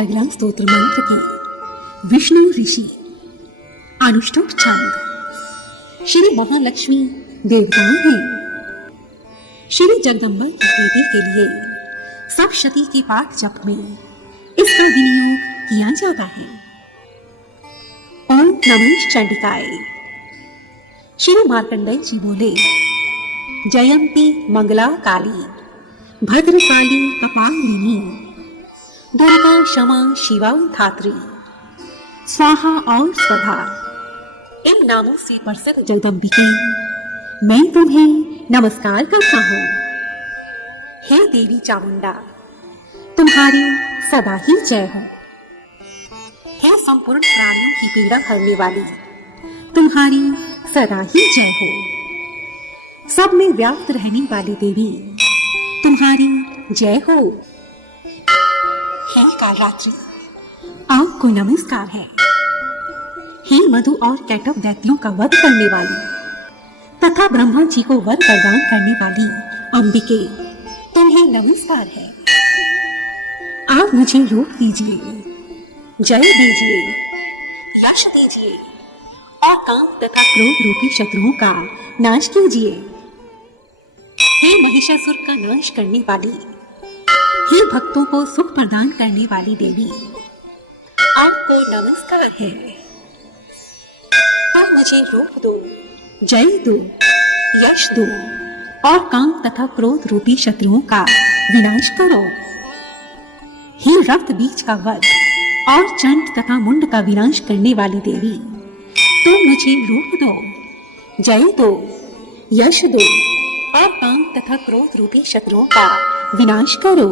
अर्गला स्तोत्र मंत्र की विष्णु ऋषि अनुष्टुप छंद। श्री महालक्ष्मी देवताएं हैं। श्री जगदम्बा की प्रीति के लिए सब शती के पाठ जप में इसका विनियोग किया जाता है। ओम नमः चंडिकाय। श्री मार्कंडेय जी बोले, जयंती मंगला काली भद्रकाली कपालिनी दुर्गा क्षमा शिवा धात्री स्वाहा और स्वधा। इन नामों से प्रसिद्ध जगदम्बिके मैं तुम्हें नमस्कार करता हूँ। हे देवी चामुंडा, तुम्हारी सदा ही जय हो। हे संपूर्ण प्राणियों की पीड़ा हरने वाली, तुम्हारी सदा ही जय हो। सब में व्याप्त रहने वाली देवी, तुम्हारी जय हो। हे कालरात्रि, आपको नमस्कार है। हे मधु और कैटव दैत्यों का वध करने वाली तथा ब्रह्मा जी को वर प्रदान करने वाली अंबिके, तुम्हें नमस्कार है। आप मुझे रूप दीजिए, जय दीजिए, यश दीजिए और काम तथा क्रोध रूपी शत्रुओं का नाश कीजिए। हे महिषासुर का नाश करने वाली, हे भक्तों को सुख प्रदान करने वाली देवी, आपको नमस्कार है। आप मुझे रूप दो, जय दो, यश दो और काम तथा क्रोध रूपी शत्रुओं का विनाश करो। हे रक्त बीज का वध और चंड तथा मुंड का विनाश करने वाली देवी, तुम मुझे रूप दो, जय दो, यश दो और काम तथा क्रोध रूपी शत्रुओं का विनाश करो।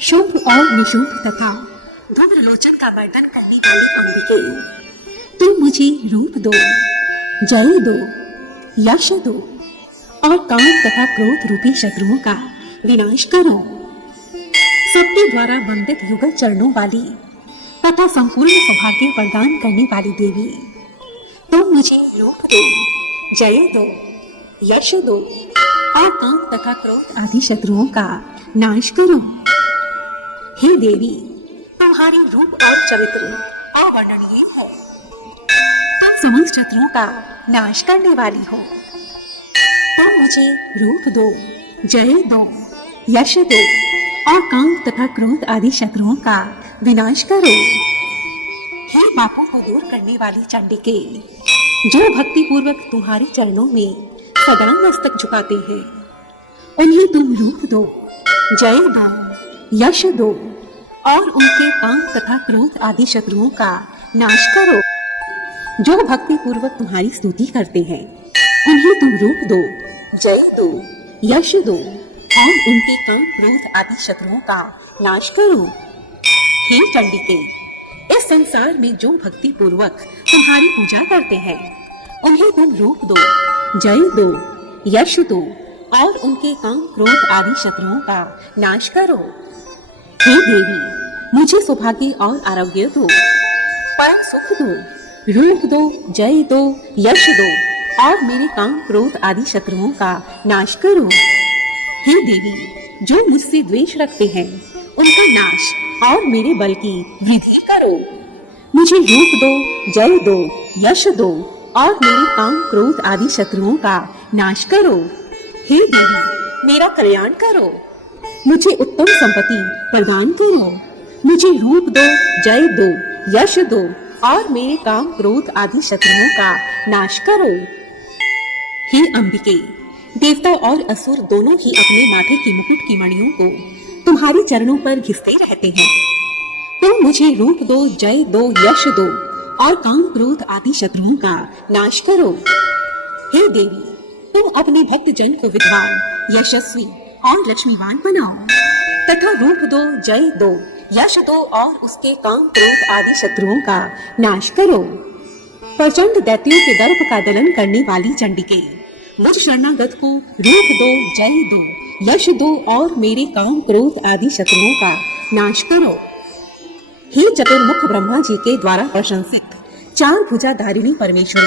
शुभ और निशुभ तथा दुर्लोचन का वर्णन करने वाली अंबिके, तुम मुझे रूप दो, जय दो, यश दो और काम तथा क्रोध रूपी शत्रुओं का विनाश करो। सबके द्वारा वंदित युगल चरणों वाली तथा संपूर्ण सौभाग्य प्रदान करने वाली देवी, तुम मुझे रूप दो, जय दो, यश दो और काम तथा क्रोध आदि शत्रुओं का नाश करो। हे देवी, तुम्हारी रूप और चरित्र अवर्णनीय है। तुम समस्त शत्रुओं का नाश करने वाली हो। तुम मुझे रूप दो, जय दो, यश दो और काम तथा क्रोध आदि शत्रुओं का विनाश करो। हे पापों को दूर करने वाली चंडिके, जो भक्ति पूर्वक तुम्हारे चरणों में सदा मस्तक झुकाते हैं, उन्हें तुम रूप दो, जय दो, यश दो और उनके काम तथा क्रोध आदि शत्रुओं का नाश करो। जो भक्ति पूर्वक तुम्हारी स्तुति करते हैं, उन्हें तुम रूप दो, जय दो, यश दो और उनके काम क्रोध आदि शत्रुओं का नाश करो। हे चंडिके, इस संसार में जो भक्ति पूर्वक तुम्हारी पूजा करते हैं, उन्हें तुम रूप दो, जय दो, यश दो और उनके काम क्रोध आदि शत्रुओं का नाश करो। हे देवी, मुझे सौभाग्य और आरोग्य दो, परम सुख दो, रूप दो, जय दो, यश दो और मेरे काम क्रोध आदि शत्रुओं का नाश करो। हे देवी, जो मुझसे द्वेष रखते हैं, उनका नाश और मेरे बल की वृद्धि करो। मुझे रूप दो, जय दो, यश दो और मेरे काम क्रोध आदि शत्रुओं का नाश करो। हे देवी, मेरा कल्याण करो, मुझे उत्तम संपत्ति प्रदान करो। मुझे रूप दो, जय दो, यश दो और मेरे काम क्रोध आदि शत्रुओं का नाश करो। हे अंबिके, देवता और असुर दोनों ही अपने माथे की मुकुट की मणियों को तुम्हारे चरणों पर घिसते रहते हैं। तुम मुझे रूप दो, जय दो, यश दो और काम क्रोध आदि शत्रुओं का नाश करो। हे देवी, तुम अपने भक्त जन को विद्वान, यशस्वी और लक्ष्मीवान बनाओ तथा रूप दो, जय दो, यश दो और उसके काम क्रोध आदि शत्रुओं का नाश करो। प्रचंड दैत्यों के दर्प का दलन करने वाली चंडिके, मुझ शरणागत को रूप दो, जय दो, यश दो और मेरे काम क्रोध आदि शत्रुओं का नाश करो। हे चतुर्मुख ब्रह्मा जी के द्वारा प्रशंसित चार भुजाधारिणी परमेश्वरी,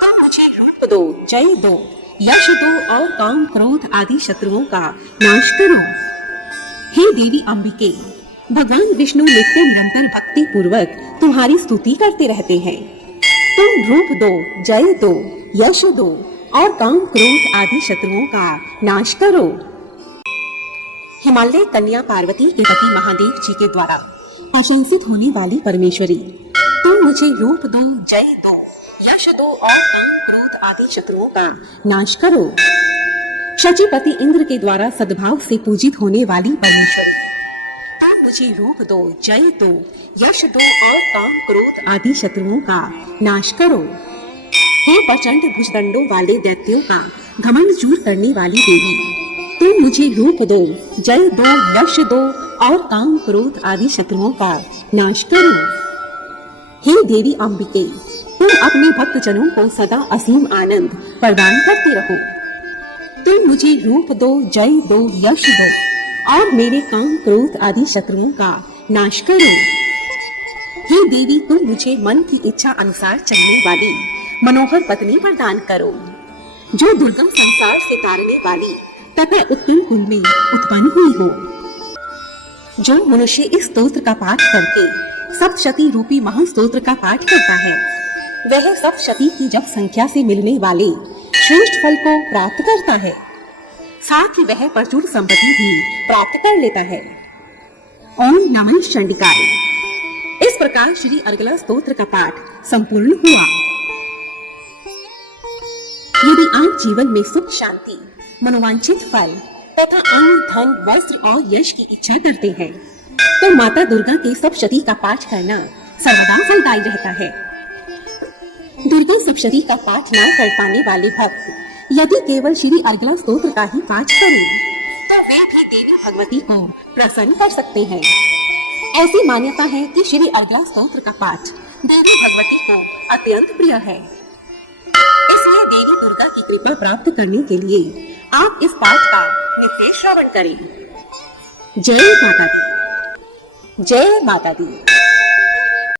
तुम मुझे रूप दो, जय दो, यश दो और काम क्रोध आदि शत्रुओं का नाश करो। हे देवी अंबिके, भगवान विष्णु नित्य निरंतर भक्ति पूर्वक तुम्हारी स्तुति करते रहते हैं। तुम रूप दो, जय दो, यश दो और काम क्रोध आदि शत्रुओं का नाश करो। हिमालय कन्या पार्वती के पति महादेव जी के द्वारा प्रशंसित होने वाली परमेश्वरी, तुम मुझे रूप दो, जय दो, यश दो और काम क्रोध आदि शत्रुओं का नाश करो। शचीपति इंद्र के द्वारा सद्भाव से पूजित होने वाली परमेश्वरी, तुम मुझे रूप दो, जय दो, यश दो और काम क्रोध आदि शत्रुओं का नाश करो। हे प्रचंड भुजदंडों वाले दैत्यों का घमंड दूर करने वाली देवी, तुम मुझे रूप दो, जय दो, यश दो और काम क्रोध आदि शत्रुओं का नाश करो। हे देवी अंबिके, तुम अपने भक्त जनों को सदा असीम आनंद प्रदान करते रहो। तुम मुझे रूप दो, जय दो, यश दो और मेरे काम क्रोध आदि शत्रुओं का नाश करो। हे देवी, तुम मुझे मन की इच्छा अनुसार चलने वाली मनोहर पत्नी प्रदान करो, जो दुर्गम संसार से तारने वाली तथा उत्तम कुल में उत्पन्न हुई हो। जो मनुष्य इस स्तोत्र का पाठ करके सप्तशती रूपी महास्तोत्र का पाठ करता है, वह सप्तशती की जप संख्या से मिलने वाले श्रेष्ठ फल को प्राप्त करता है। साथ ही वह प्रचुर संपत्ति भी प्राप्त कर लेता है। ओम नमः चंडिकाय। इस प्रकार श्री अर्गला स्तोत्र का पाठ संपूर्ण हुआ। यदि आप जीवन में सुख, शांति, मनोवांछित फल तथा अन्न, धन, वस्त्र और यश की इच्छा करते हैं, तो माता दुर्गा के सप्तशती का पाठ करना सर्वदा फलदायी रहता है। दुर्गा सप्तशती का पाठ न कर पाने वाले भक्त यदि केवल श्री अर्गला स्तोत्र का ही पाठ करें, तो वे भी देवी भगवती को प्रसन्न कर सकते हैं। ऐसी मान्यता है कि श्री अर्गला स्तोत्र का पाठ देवी भगवती को अत्यंत प्रिय है। इसलिए देवी दुर्गा की कृपा प्राप्त करने के लिए आप इस पाठ का नित्य श्रवण करें। जय माता दी, जय माता दी।